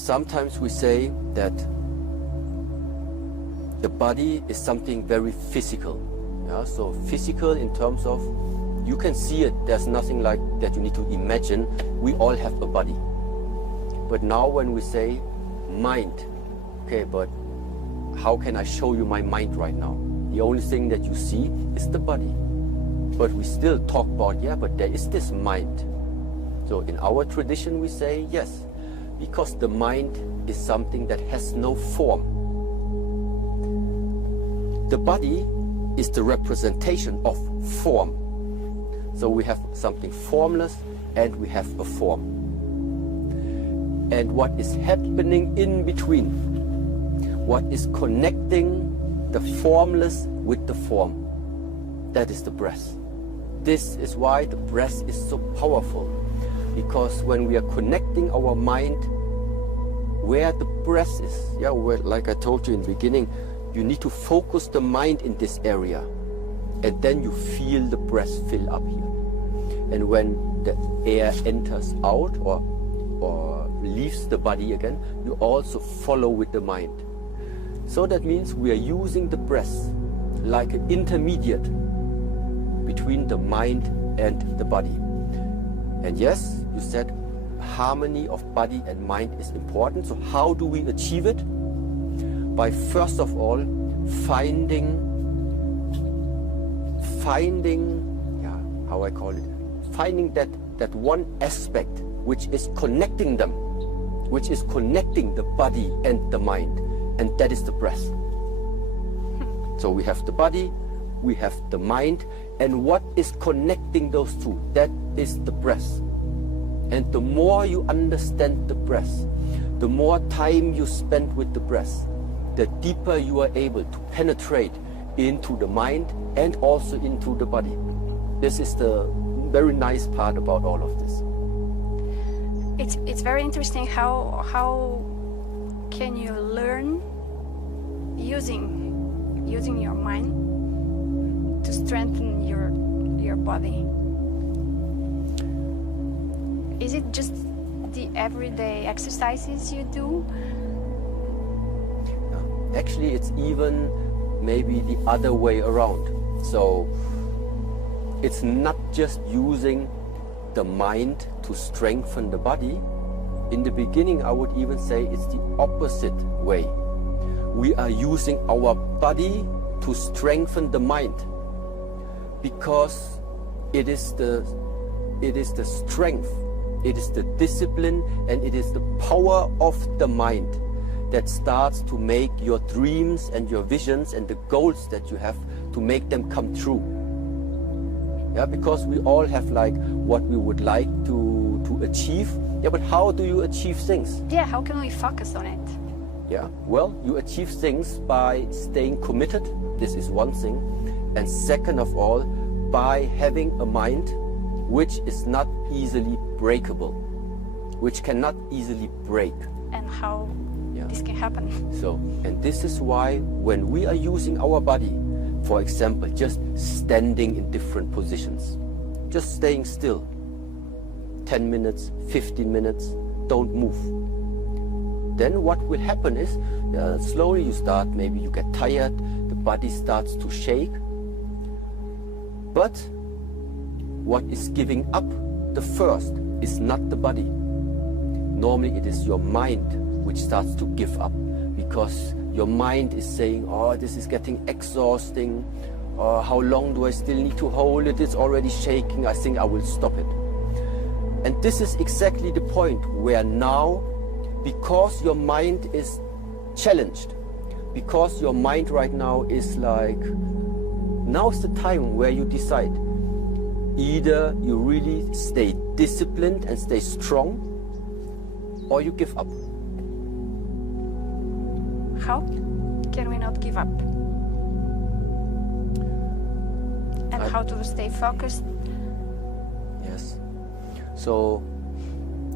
sometimes we say that the body is something very physical. Yeah? So physical in terms of, you can see it, there's nothing like that you need to imagine. We all have a body. But now when we say mind, okay, but how can I show you my mind right now? The only thing that you see is the body. But we still talk about, yeah, but there is this mind. So in our tradition we say yes, because the mind is something that has no form. The body is the representation of form. So we have something formless and we have a form. And what is happening in between, what is connecting the formless with the form, that is the breath. This is why the breath is so powerful, because when we are connecting our mind where the breath is, yeah, where, like I told you in the beginning, you need to focus the mind in this area, and then you feel the breath fill up here. And when the air enters out or leaves the body again, you also follow with the mind. So that means we are using the breath like an intermediate between the mind and the body. And yes, you said harmony of body and mind is important. So how do we achieve it? By first of all finding, how I call it, finding that one aspect which is connecting them, which is connecting the body and the mind, and that is the breath. So we have the body, we have the mind, and what is connecting those two? That is the breath. And the more you understand the breath, the more time you spend with the breath, the deeper you are able to penetrate into the mind and also into the body. This is the very nice part about all of this. It's very interesting how can you learn using your mind to strengthen your body. Is it just the everyday exercises you do? Actually, it's even maybe the other way around. So it's not just using the mind to strengthen the body. In the beginning, I would even say it's the opposite way. We are using our body to strengthen the mind, because it is the strength, it is the discipline, and it is the power of the mind that starts to make your dreams and your visions and the goals that you have, to make them come true. Yeah, because we all have like what we would like to achieve. Yeah, but how do you achieve things? Yeah, how can we focus on it? Yeah, well, you achieve things by staying committed. This is one thing. And second of all, by having a mind which is not easily breakable, which cannot easily break. And how this can happen? So, and this is why when we are using our body, for example, just standing in different positions, just staying still, 10 minutes, 15 minutes, don't move. Then what will happen is, slowly you start, maybe you get tired, the body starts to shake. But what is giving up the first is not the body. Normally it is your mind which starts to give up, because your mind is saying, oh, this is getting exhausting, how long do I still need to hold it, it's already shaking, I think I will stop it. And this is exactly the point where now, because your mind is challenged, because your mind right now is like, now's the time where you decide. Either you really stay disciplined and stay strong, or you give up. How can we not give up? And how to stay focused? Yes. So,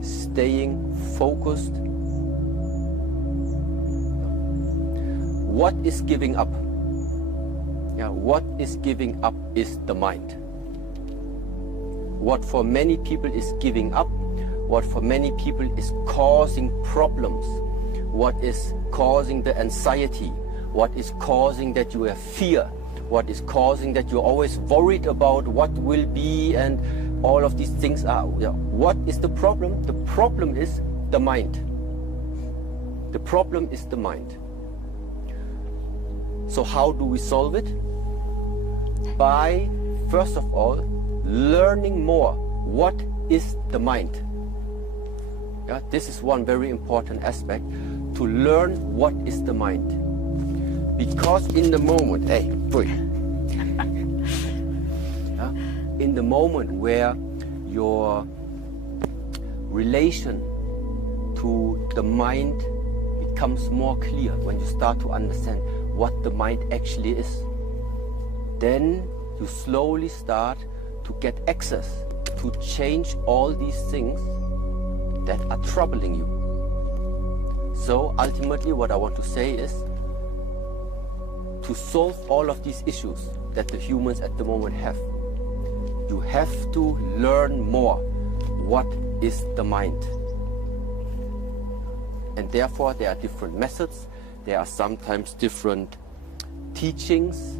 staying focused. What is giving up? Yeah, what is giving up is the mind. What for many people is giving up, what for many people is causing problems, what is causing the anxiety, what is causing that you have fear, what is causing that you're always worried about what will be, and all of these things are, what is the problem? The problem is the mind. The problem is the mind. So how do we solve it? By, first of all, learning more. What is the mind? Yeah, this is one very important aspect, to learn what is the mind. Because in the moment, in the moment where your relation to the mind becomes more clear, when you start to understand what the mind actually is, then you slowly start to get access to change all these things that are troubling you. So ultimately what I want to say is, to solve all of these issues that the humans at the moment have, you have to learn more. What is the mind? And therefore there are different methods, there are sometimes different teachings,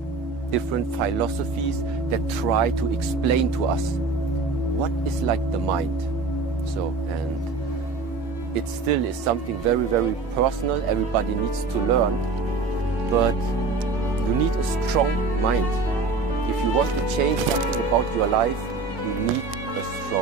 different philosophies that try to explain to us what is like the mind. So, and it still is something very, very personal, everybody needs to learn, but you need a strong mind. If you want to change something about your life, you need